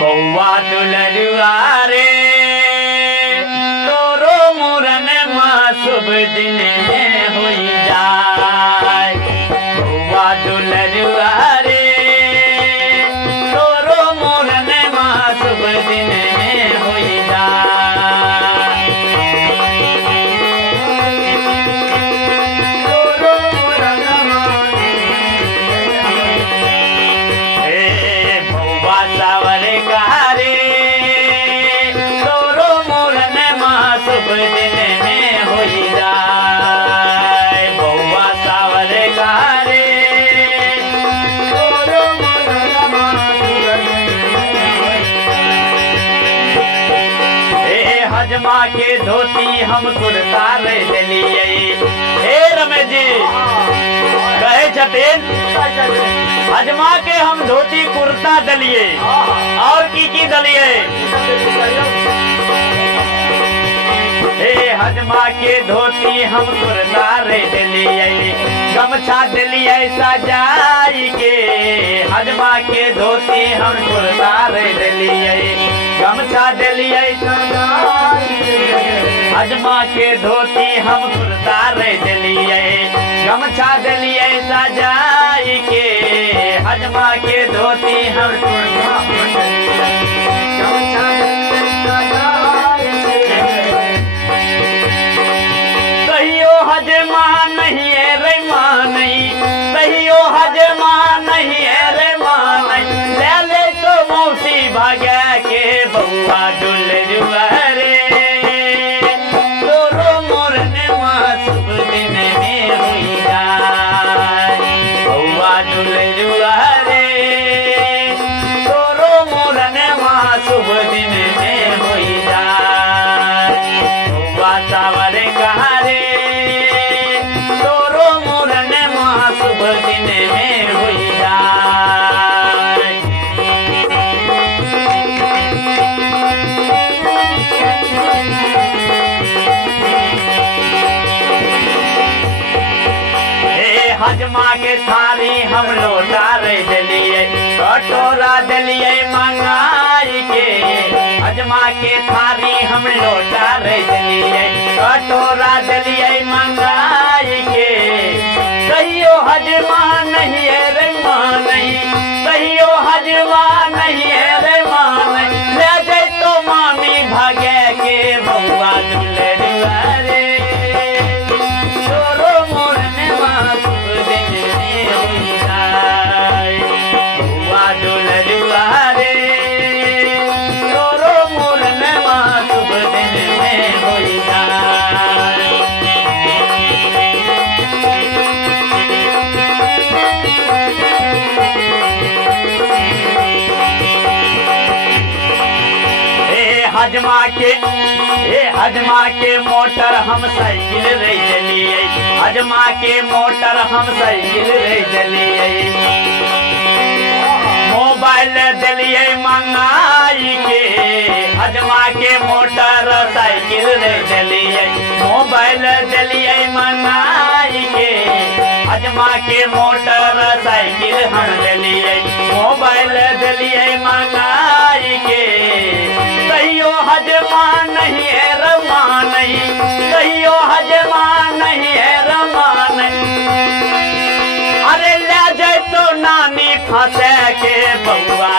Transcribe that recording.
बउआ दुलरुआ रे तोरो मुरन माँ शुभ दिन में होई जाए। बउआ दुलरुआ रे तोरो मुरन माँ शुभ दिन में होई जाए। तोरो मुरन माँ ए बउआ सावरे कारे तोरो मुरन माँ शुभ दिन में होई जाए। बउआ सावरे कारे तोरो मुरन माँ शुभ दिन में होई जाए। ए हजमा के धोती हम कुर्ता ले लिए। हे रमेश जी कहे छथिन हजमा के हम धोती कुर्ता दलिए और की दलिए। हे हजमा के धोती हम कुर्ता रे दलिए गमछा दलिए सजाई के। हजमा के धोती हम कुर्ता रे दलिए गमछा दलिए सजाई के। हजमा के धोती हम कुर्ता रे दलिए गमछा दलिए सजाई के। हजमा के धोती हम कुर्ता गमछा दलिए सजाई के। कहियो हजमा नहीं है रे माँ नहीं, कहियो हजमा नहीं है रे माँ नहीं। ले ले तो मौसी भाग्य के बउआ दुलरुआ रे तोरो मुरन माँ शुभ दिन में होई जाए। बउआ दुलरुआ रे तोरो मुरन माँ शुभ दिन में होई जाए। बउआ सावरे कहारे तोरो मुरन माँ शुभ दिन में होई जाए। हे हजमा के थारी हम लोटा रे दलिए कटोरा दलिए मंगाई के। हजमा के थारी हम लोटा रे दलिए कटोरा दलिए मंगाई के। कहियो हजमा नहीं है रे माँ नहीं, कहियो हजमा नहीं है रे माँ नहीं। ले जाए तो मामी भाग्य के बउआ दुलरुआ रे तोरो मुरन माँ शुभ दिन में होई जाए। बउआ दुलरुआ रे तोरो मुरन माँ शुभ दिन में होई जाए। हजमा के मोटर हम साइकिल रे चलिए। हजमा के मोटर हम साइकिल रे चलिए। मोबाइल दलिए मंगाई के। हजमा के मोटर साइकिल रे चलिए मोबाइल दलिए मंगाई के। हजमा के मोटर साइकिल हम दलिए मोबाइल दलिए मंगाई के। कहियो हजमा नहीं है रमा नहीं, कहियो हजमा नहीं है रमा नहीं। अरे ले जाए तो नानी फंसे के बउआ